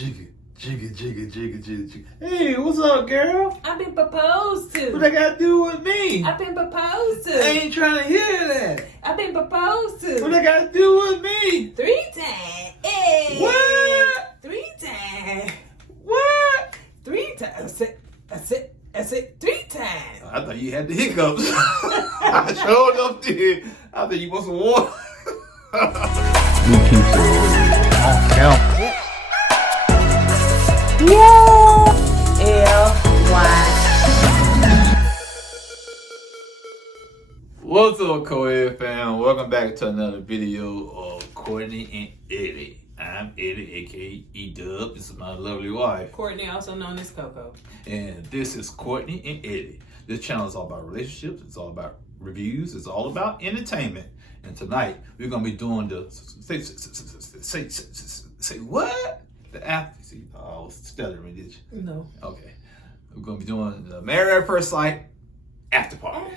Jigga. Hey, what's up, girl? I've been proposed to. What that got to do with me? I've been proposed to. I ain't trying to hear that. I've been proposed to. What that got to do with me? 3 times. Hey. What? 3 times. What? 3 times. I said 3 times. I thought you had the hiccups. I showed up there. I thought you want some water. We keep on count. LiQWYD. What's up, KOED fam? Welcome back to another video of Courtney and Eddie. I'm Eddie, aka E-Dub. This is my lovely wife, Courtney, also known as Coco. and this is Courtney and Eddie. This channel is all about relationships. It's all about reviews. It's all about entertainment. And tonight we're gonna be doing the say what? The after. See, I was stuttering, did you? No. Okay. We're gonna be doing the Married at First Sight after party.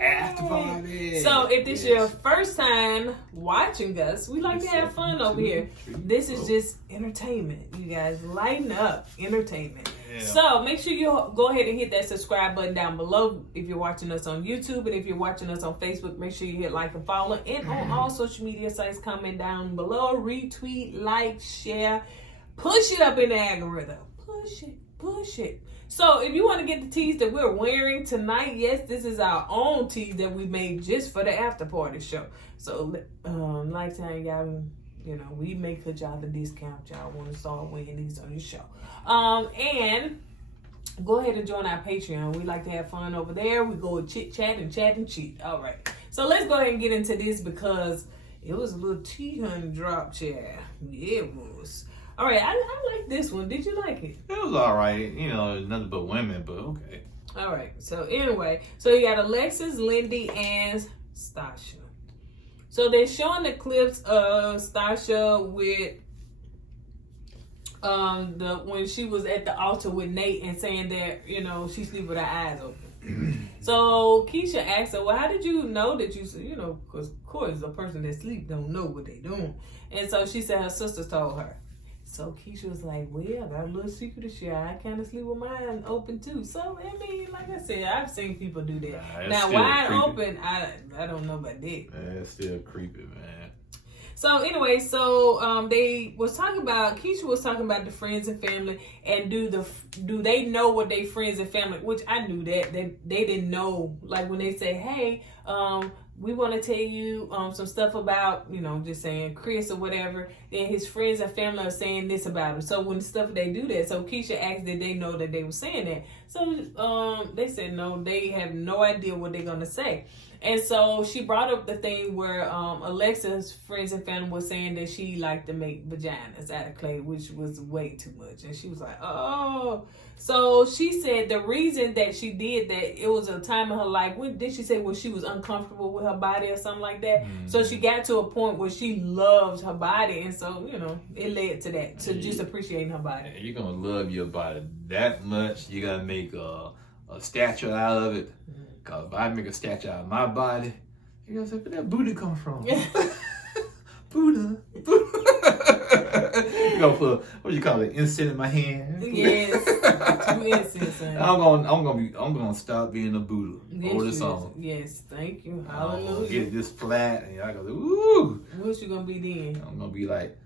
After party. So if this is your first time watching us, we like to have fun over here. This is just entertainment. You guys lighten up. Entertainment. Yeah. So make sure you go ahead and hit that subscribe button down below if you're watching us on YouTube, and if you're watching us on Facebook, make sure you hit like and follow. And on all social media sites, comment down below, retweet, like, share, push it up in the algorithm. Push it. So if you want to get the tees that we're wearing tonight, yes, this is our own tees that we made just for the after party show. So Lifetime, y'all, you know, we may cut y'all the discount. Y'all want to start wearing these on your show. And go ahead and join our Patreon. We like to have fun over there. We go chit chat and cheat. All right. So let's go ahead and get into this because it was a little tea honey drop chair. Yeah, it was. All right, I like this one. Did you like it? It was all right. You know, nothing but women, but okay. All right. So anyway, so you got Alexis, Lindsay, and Stasha. So they're showing the clips of Stasha with when she was at the altar with Nate and saying that, you know, she sleep with her eyes open. So Keisha asked her, well, how did you know that you know, because of course a person that sleep don't know what they doing. And so she said her sister told her. So Keisha was like, well, I got a little secret to share. I kind of sleep with mine open too. So, I mean, like I said, I've seen people do that. Now, wide open, I don't know about that. It's still creepy, man. So, anyway, they was talking about, Keisha was talking about the friends and family, and do they know what they friends and family, which I knew that. They didn't know, like when they say, hey, we want to tell you some stuff about, you know, just saying Chris or whatever, then his friends and family are saying this about him. So when stuff they do that, so Keisha asked did they know that they were saying that. So they said no, they have no idea what they're going to say. And so she brought up the thing where Alexa's friends and family was saying that she liked to make vaginas out of clay, which was way too much. And she was like, oh. So she said the reason that she did that, it was a time in her life. When did she say when she was uncomfortable with her body or something like that? Mm-hmm. So she got to a point where she loved her body. And so, you know, it led to that, to just appreciating her body. You're going to love your body that much. You got to make a statue out of it. Mm-hmm. Cause if I make a statue out of my body, you gonna say, where that booty come from? Buddha. You gonna put what you call it, incense in my hand? Yes, 2 incense. I'm gonna stop being a Buddha over the song. Yes, thank you. Hallelujah. Get this flat, and I go, ooh. What you gonna be then? I'm gonna be like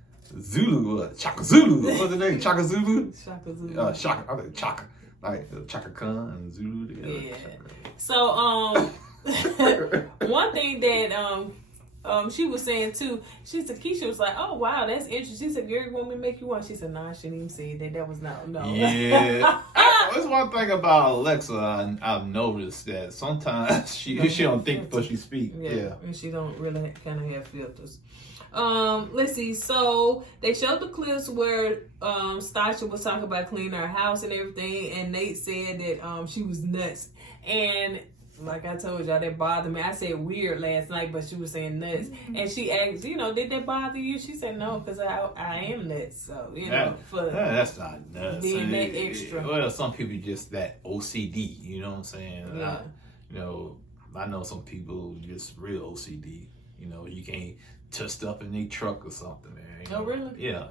Zulu, Chaka Zulu. What's the name? Chaka Zulu. Chaka Zulu. Chaka. I think Chaka. Like Chaka Khan and Zulu together. Yeah. So one thing that she was saying too, she said Keisha was like, oh wow, that's interesting. She said, Gary want me to make you one? She said, nah, I shouldn't even say that. That was not no. Yeah. That's one thing about Alexa. I've noticed that sometimes she don't think before she speaks. Yeah. And she don't really kind of have filters. Let's see. So they showed the clips where Stasha was talking about cleaning her house and everything, and Nate said that she was nuts. And like I told y'all, that bothered me. I said weird last night, but she was saying nuts. Mm-hmm. And she asked, you know, did that bother you? She said no, because I am nuts. So, you know, that's not nuts. Being that extra. Well, some people just that OCD, you know what I'm saying? Yeah. I know some people just real OCD. You know, you can't touch stuff in their truck or something, man. Oh, really? Yeah.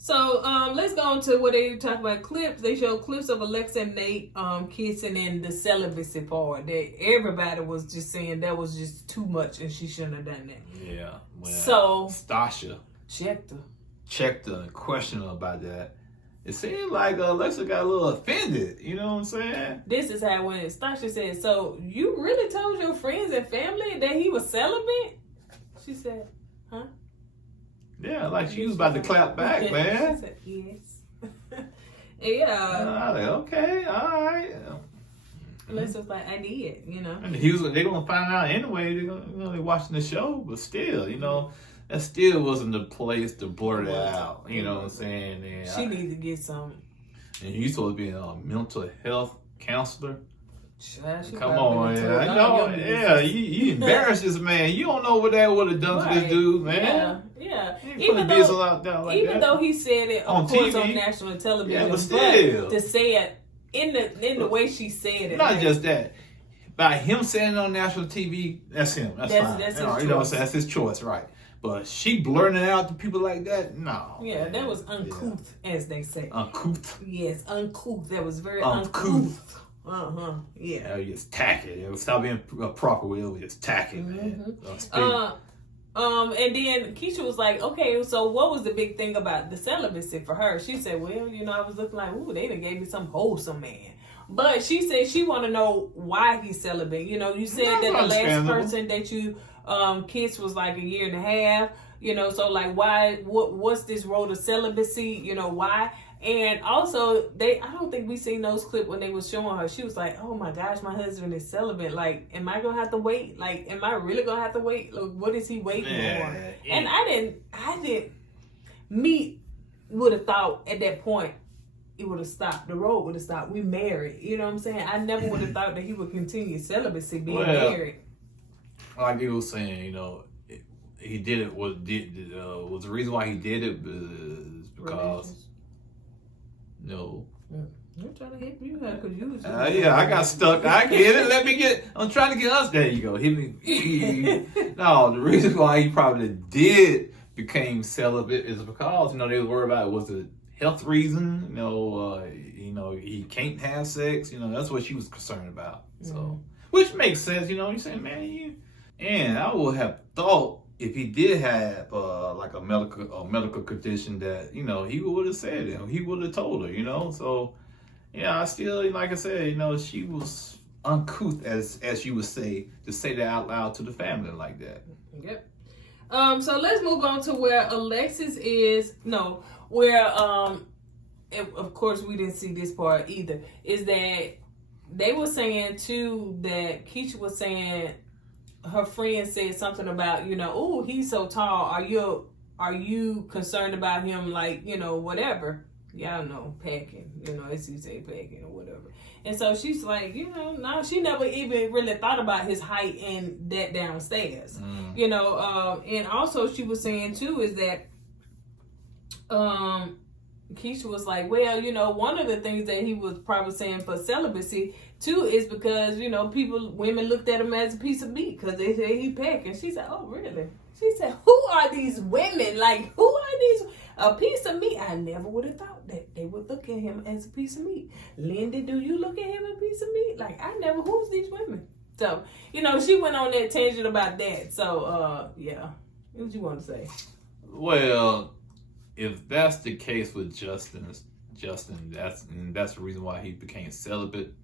So let's go on to where they talk about clips. They show clips of Alexa and Nate kissing in the celibacy part. That everybody was just saying that was just too much and she shouldn't have done that. Yeah. When So Stasha checked her and questioned her about that. It seemed like Alexa got a little offended. You know what I'm saying? This is how it went. Stasha said, "So you really told your friends and family that he was celibate?" She said, "Huh?" Yeah, like she was about to clap back, man. She said, "Yes." Yeah. Like, okay, all right. Alexis was like, "I did," you know. And they're gonna find out anyway. They're watching the show, but still, you know, that still wasn't the place to blurt it out. You know what I'm saying? And she needs to get some. And you supposed to be a mental health counselor. Child, come on, man. I know, yeah, you embarrassed this man. You don't know what that would have done to this dude, man. Yeah. Even though he said it, of course, on national television, but still, to say it in the way she said it. Not just that. By him saying it on national TV, that's him. That's fine. That's his choice. You know what I'm saying? That's his choice, right? But she blurting it out to people like that, no. Yeah, man. That was uncouth, as they say. Uncouth? Yes, uncouth. That was very uncouth. Yeah. It was tacky. It was stop being proper with it. It was just tacky, man. And then Keisha was like, okay, so what was the big thing about the celibacy for her? She said, well, you know, I was looking like, ooh, they done gave me some wholesome man. But she said she want to know why he's celibate. You know, you said that the last person that you kissed was like 1.5 years. You know, so like why? What's this road of celibacy? You know, why? And also, I don't think we seen those clips when they was showing her. She was like, oh my gosh, my husband is celibate. Like, am I going to have to wait? Like, am I really going to have to wait? Like, what is he waiting for? Yeah. And me would have thought at that point, it would have stopped. The road would have stopped. We married. You know what I'm saying? I never would have thought that he would continue celibacy being married. Like he was saying, you know, he did it. Was the reason why he did it is because... No. I'm trying to help you out because you was. Yeah, I got stuck. I get it. I'm trying to get us. There you go. Hit me. No, the reason why he probably became celibate is because, you know, they were worried about it was a health reason. You know, he can't have sex. You know, that's what she was concerned about. So, which makes sense. You know, you're saying, man, and I would have thought, if he did have like a medical condition that, you know, he would have said it. He would have told her, you know. So, yeah, I still, like I said, you know, she was uncouth, as you would say, to say that out loud to the family like that. Yep. So let's move on to where Alexis is. No, where of course we didn't see this part either. Is that they were saying too that Keisha was saying. Her friend said something about, you know, oh, he's so tall. Are you concerned about him, like, you know, whatever? Y'all know, packing, you know, as you say, packing or whatever. And so she's like, you know, no, she never even really thought about his height and that downstairs. You know, and also she was saying too is that Keisha was like, well, you know, one of the things that he was probably saying for celibacy too is because, you know, women looked at him as a piece of meat because they said he packed. And she said, oh, really? She said, who are these women? Like, who are these? A piece of meat? I never would have thought that they would look at him as a piece of meat. Lindy, do you look at him as a piece of meat? Like, who's these women? So, you know, she went on that tangent about that. So, yeah. What you want to say? Well, if that's the case with Justin, that's the reason why he became celibate.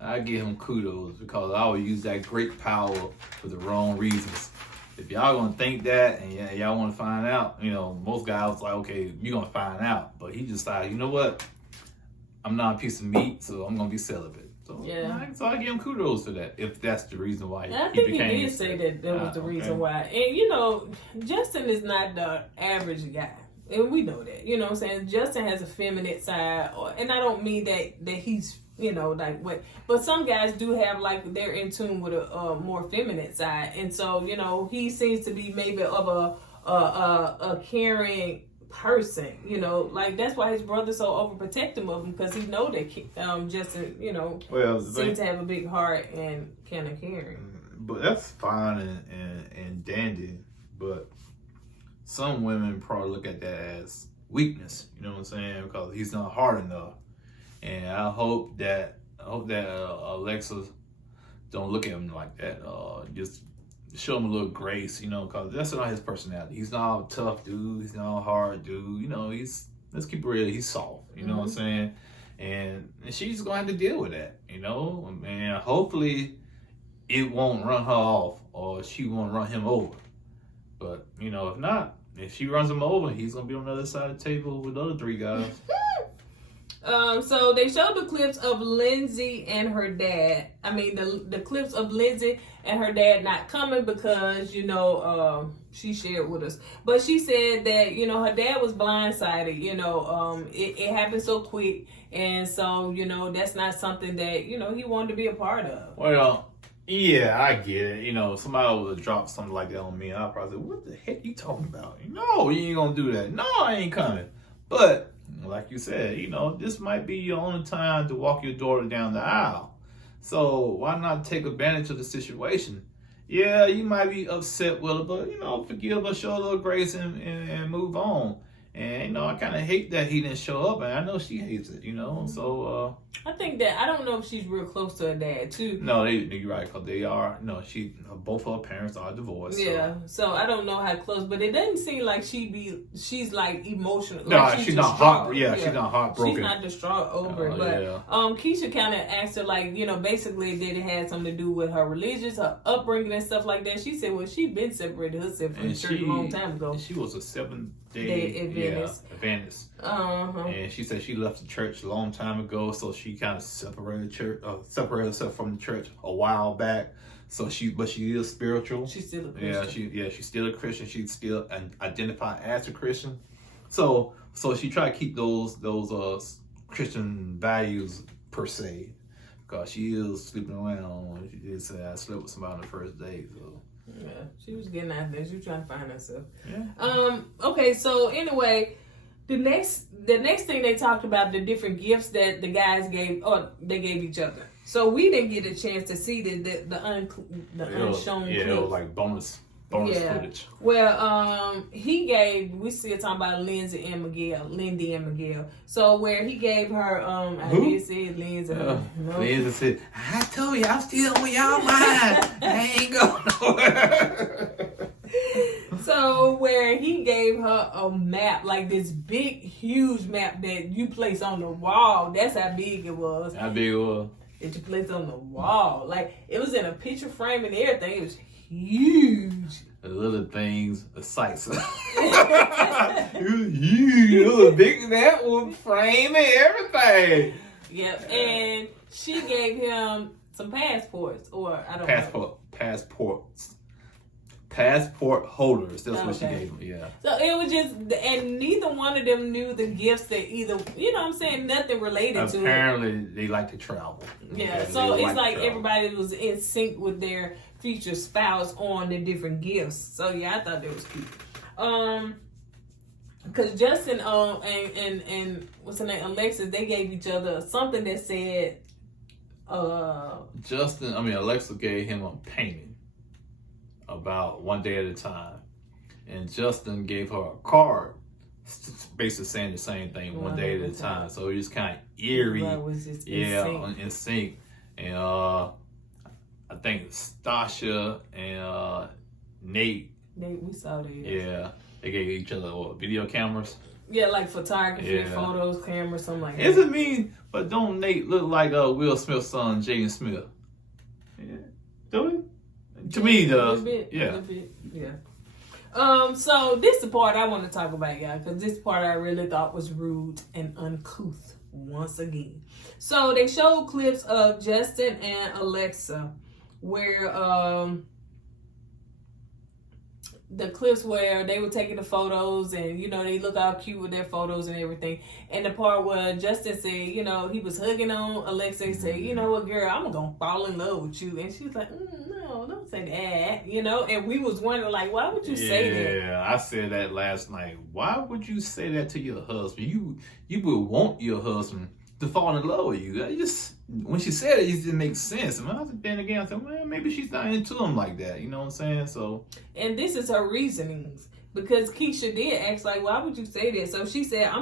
I give him kudos because I would use that great power for the wrong reasons. If y'all gonna think that and y'all want to find out, you know, most guys like, okay, you're gonna find out. But he decided, you know what? I'm not a piece of meat, so I'm gonna be celibate. So yeah, so I give him kudos for that. If that's the reason why I think he did say that was the reason why. And you know, Justin is not the average guy. And we know that, you know what I'm saying? Justin has a feminine side, and I don't mean that he's, you know, like what, but some guys do have, like, they're in tune with a more feminine side. And so, you know, he seems to be maybe of a caring person, you know, like that's why his brother's so overprotective of him, because he know that Justin, you know, seems to have a big heart and kind of caring. But that's fine and dandy, but some women probably look at that as weakness. You know what I'm saying? Because he's not hard enough. And I hope that Alexis don't look at him like that. Just show him a little grace, you know, because that's not his personality. He's not a tough dude. He's not a hard dude. You know, let's keep it real. He's soft. You know what I'm saying? And she's going to have to deal with that, you know? And hopefully it won't run her off or she won't run him over. But, you know, if not, if she runs him over, he's going to be on the other side of the table with the other 3 guys. So they showed the clips of Lindsay and her dad. I mean, the clips of Lindsay and her dad not coming because, you know, she shared with us. But she said that, you know, her dad was blindsided. You know, it happened so quick. And so, you know, that's not something that, you know, he wanted to be a part of. Well, yeah, I get it. You know, somebody would have dropped something like that on me. I'd probably say, what the heck you talking about? No, you ain't going to do that. No, I ain't coming. But like you said, you know, this might be your only time to walk your daughter down the aisle. So why not take advantage of the situation? Yeah, you might be upset with her, but, you know, forgive her, show a little grace and move on. And, you know, I kind of hate that he didn't show up, and I know she hates it, you know. So, I think that, I don't know if she's real close to her dad, too. No, you're right, because they are, no, both her parents are divorced. Yeah, so I don't know how close, but it doesn't seem like she's like emotional. No, like she's not hot. Yeah, she's not heartbroken. She's not distraught over it. But Keisha kind of asked her, like, you know, basically did it have something to do with her religious, her upbringing and stuff like that. She said, well, she'd been separated herself from the church a long time ago. She was a 7-day Adventist. And she said she left the church a long time ago, so she kind of separated herself from the church a while back. So she is spiritual. She's still a Christian. She's still a Christian. She's still identified as a Christian. So she tried to keep those Christian values per se, because she is sleeping around. She did say I slept with somebody on the first day. So yeah, she was getting out there. She was trying to find herself. Yeah. Okay. So anyway, the next thing they talked about, the different gifts that the guys gave, or they gave each other. So we didn't get a chance to see the unshown clips. Yeah, like bonus footage. Well, he gave, we still talking about Lindsay and Miguel. So where he gave her, I did say Lindsay. Lindsay said, I told you, I'm still on y'all mind. I ain't going nowhere. So where he gave her a map, like this big, huge map that you place on the wall. That's how big it was. How big it was? That you placed on the wall. Like, it was in a picture frame and everything. It was huge. The little things, the sights. It was huge. It was a big map with frame and everything. Yep. And she gave him some passports, or I don't know. Passport holders. That's what she gave him, yeah. So it was just, and neither one of them knew the gifts that either, you know what I'm saying, nothing related to it. Apparently, they like to travel. Yeah, so it's like everybody was in sync with their future spouse on the different gifts. So yeah, I thought that was cute. Because Justin and what's her name, Alexis, they gave each other something that said, Alexis gave him a painting about one day at a time, and Justin gave her a card basically saying the same thing, one day at a time. So it was kind of eerie, in sync. And I think Stasha and Nate, we saw that. Yeah, they gave each other video cameras. Yeah, like photography, photos, cameras, something like that. Isn't mean, but don't Nate look like Will Smith's son, Jaden Smith? Yeah, don't he? To me, he does. Yeah. So this is the part I want to talk about, y'all, because this part I really thought was rude and uncouth once again. So they showed clips of Justin and Alexa where the clips where they were taking the photos and, you know, they look all cute with their photos and everything. And the part where Justin said, you know, he was hugging on Alexa and said, you know what, girl, I'm going to fall in love with you. And she was like, no, don't say that, you know. And we was wondering, like, why would you say that? Yeah, I said that last night. Why would you say that to your husband? You would want your husband to fall in love with you. When she said it didn't make sense. And then again, I said, well, maybe she's not into him like that. You know what I'm saying? So, and this is her reasonings. because Keisha did ask, like, why would you say that? So she said,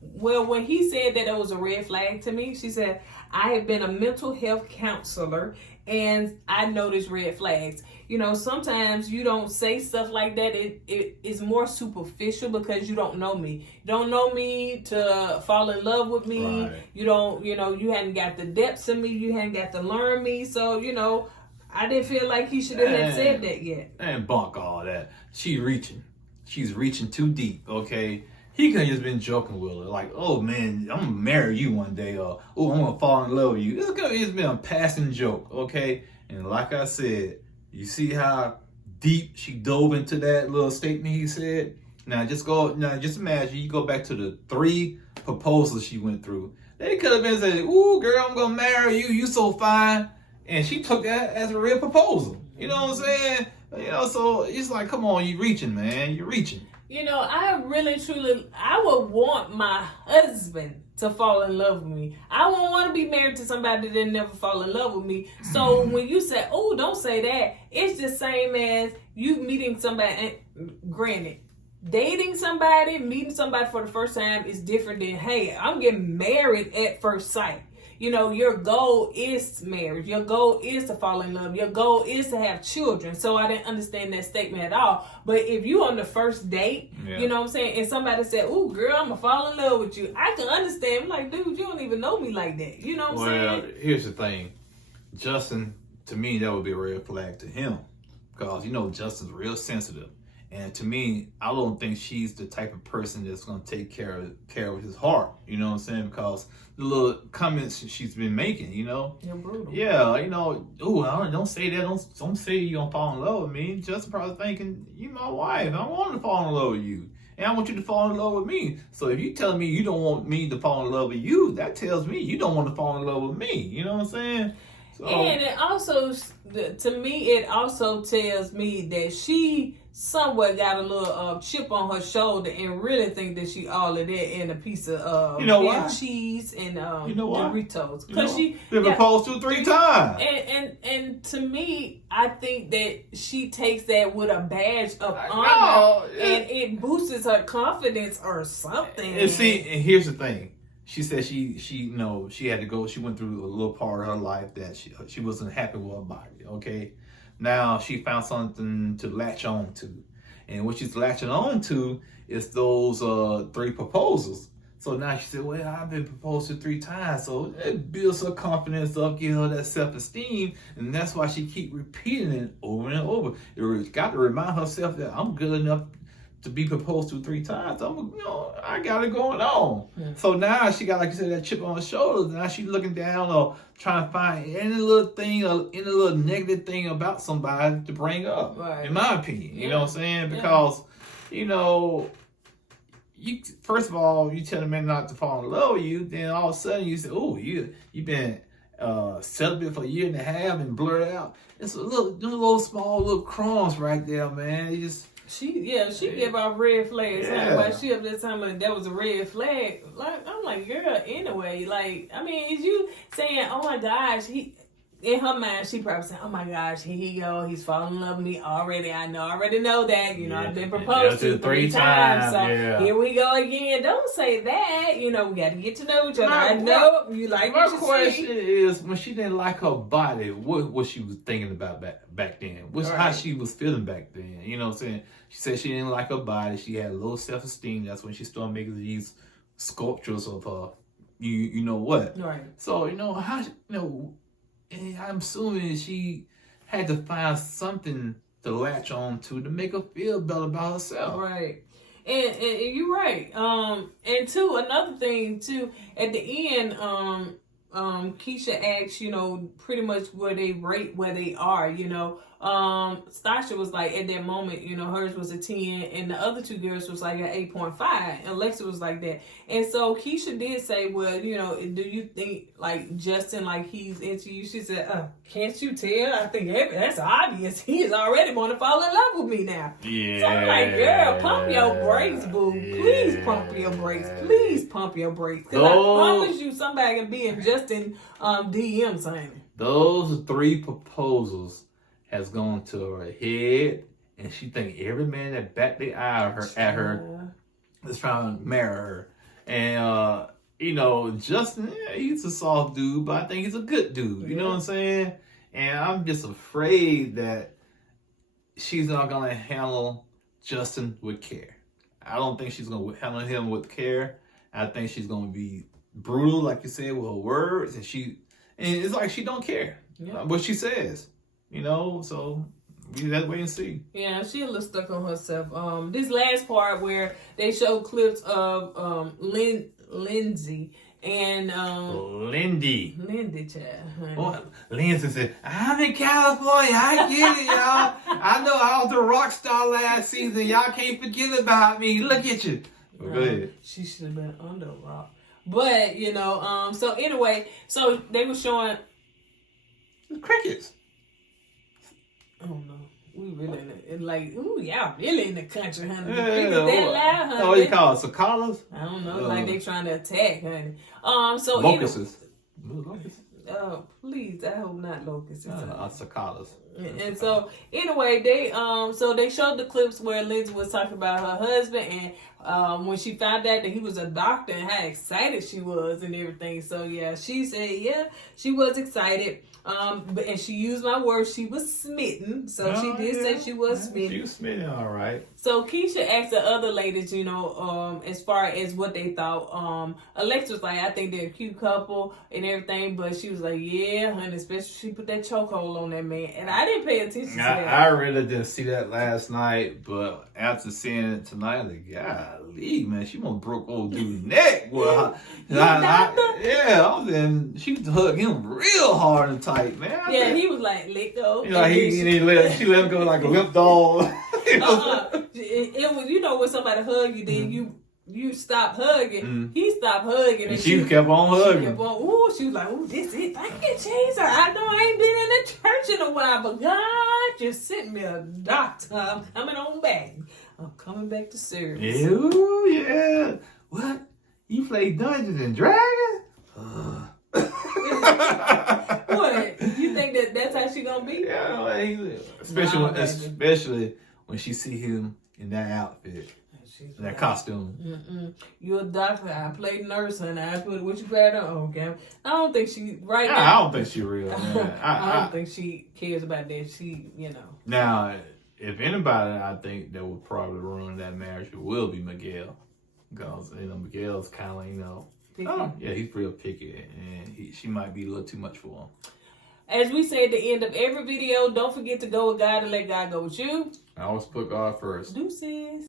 well, when he said that, it was a red flag to me. She said, I have been a mental health counselor and I noticed red flags. You know, sometimes you don't say stuff like that. It is more superficial because you don't know me. You don't know me to fall in love with me. Right. You don't, you know, you hadn't got the depths of me. You hadn't got to learn me. So, you know, I didn't feel like he should have said that yet. And bunk all that. She's reaching too deep, okay? He could have just been joking with her, like, oh man, I'm gonna marry you one day, or oh, I'm gonna fall in love with you. This could have just been a passing joke, okay? And like I said, you see how deep she dove into that little statement he said? Now just imagine you go back to the 3 proposals she went through. They could have been saying, ooh, girl, I'm gonna marry you, you so fine. And she took that as a real proposal. You know what I'm saying? You know, so it's like, come on, you reaching, man. You're reaching. You know, I would want my husband to fall in love with me. I won't want to be married to somebody that never fall in love with me. So when you say, oh, don't say that, it's the same as you meeting somebody. And granted, dating somebody, meeting somebody for the first time is different than, hey, I'm getting married at first sight. You know, your goal is marriage. Your goal is to fall in love. Your goal is to have children. So I didn't understand that statement at all. But if you on the first date, you know what I'm saying, and somebody said, ooh, girl, I'm going to fall in love with you, I can understand. I'm like, dude, you don't even know me like that. You know what I'm saying? Well, here's the thing. Justin, to me, that would be a red flag to him. Because, you know, Justin's real sensitive. And to me, I don't think she's the type of person that's going to take care of his heart. You know what I'm saying? Because the little comments she's been making, you know? You're brutal. Yeah, you know, ooh, don't say that. Don't say you're going to fall in love with me. Justin probably thinking, you my wife. I want to fall in love with you. And I want you to fall in love with me. So if you telling me you don't want me to fall in love with you, that tells me you don't want to fall in love with me. You know what I'm saying? So, and it also, to me, it also tells me that she somewhat got a little chip on her shoulder and really think that she all of that and a piece of cheese and Doritos. Because she been proposed to 3 times. And to me, I think that she takes that with a badge of honor and it boosts her confidence or something. And see, and here's the thing. She said she had to go. She went through a little part of her life that she wasn't happy with her body. Okay, now she found something to latch on to, and what she's latching on to is those 3 proposals. So now she said, "Well, I've been proposed to 3 times, so it builds her confidence up, gives her that self-esteem, and that's why she keep repeating it over and over. It got to remind herself that I'm good enough to be proposed to 3 times. I got it going on. Yeah. So now she got, like you said, that chip on her shoulder. Now she's looking down or trying to find any little thing or any little negative thing about somebody to bring up. Right. In my opinion, you know what I'm saying? Because, you know, first of all, you tell a man not to fall in love with you, then all of a sudden you say, oh, you've been celibate for a year and a half and blurred out. It's a little small little crumbs right there, man. It just... She gave out red flags. Yeah. Like, she up there telling me that was a red flag. Like, I'm like, girl, anyway. Like, I mean, is you saying, oh my gosh, in her mind, she probably said, oh my gosh, here he go. He's falling in love with me already. I already know that. You know, I've been proposed to 3 times. So here we go again. Don't say that. You know, we got to get to know each other. I know you like what you see. My question is, when she didn't like her body, what she was thinking about back then? How she was feeling back then? You know what I'm saying? She said she didn't like her body. She had low self-esteem. That's when she started making these sculptures of her, you know what? Right. So, and I'm assuming she had to find something to latch on to make her feel better about herself. Right. And you're right. And another thing too, at the end, Keisha asked, pretty much where they rate where they are, Stasha was like, at that moment, hers was a 10 and the other 2 girls was like an 8.5 and Alexis was like that. And so Keisha did say, well, do you think like Justin, like he's into you? She said, can't you tell? I think that's obvious. He's already want to fall in love with me now. Yeah. So I'm like, girl, pump your brakes, boo. Please pump your brakes. Please pump your brakes. Because I promise you somebody can be in Justin DM saying. Those 3 proposals has gone to her head and she think every man that bat their eye at her is trying to marry her. And you know, Justin, he's a soft dude, but I think he's a good dude. You know what I'm saying? And I'm just afraid that she's not gonna handle Justin with care. I don't think she's gonna handle him with care. I think she's gonna be brutal, like you said, with her words, and it's like she don't care what she says. You know, so we have to wait and see. Yeah, she a little stuck on herself. This last part where they show clips of Lindsay and Lindy, child. Well, Lindsay said, "I'm in California. I get it, y'all. I know I was a rock star last season. Y'all can't forget about me. Look at you." Well, go ahead. She should have been under a rock. But you know, so anyway, so they were showing crickets. Oh no. We really in like, ooh, y'all really in the country, honey. Yeah, that loud, honey. what do you call it? Cicalas? I don't know. Like they trying to attack, honey. So locusts. Please, I hope not locusts. Cicalas. And so anyway, they showed the clips where Lindsay was talking about her husband and when she found out that he was a doctor and how excited she was and everything. So yeah, she said she was excited. And she used my words. She was smitten. So she did say she was smitten. She was smitten, all right. So Keisha asked the other ladies, you know, as far as what they thought. Alexis was like, I think they're a cute couple and everything, but she was like, yeah, honey, especially she put that chokehold on that man. And I didn't pay attention to that. I really didn't see that last night, but after seeing it tonight, I'm like, golly, man, she almost broke old dude's neck. Well, she hugged him real hard and tight, man. He was like, let go. You know, she let him go like a limp dog. It was, you know, when somebody hug you, then you stop hugging. He stopped hugging, and she kept on hugging. She was like, "Ooh, this it. Thank you, Jesus. I know I ain't been in the church in a while, but God just sent me a doctor. I'm coming on back. I'm coming back to service." Ew, yeah. What? You play Dungeons and Dragons? What? You think that's how she gonna be? Yeah, especially when she see him in that outfit, in that costume. You're a doctor. I played nurse, and I put what you grab on. Okay, I don't think she now. I don't think she real. Man. I don't think she cares about that. She, you know. Now, if anybody, I think that would probably ruin that marriage will be Miguel, because you know Miguel's kind of he's real picky, and she might be a little too much for him. As we say at the end of every video, don't forget to go with God and let God go with you. I always put God first. Deuces.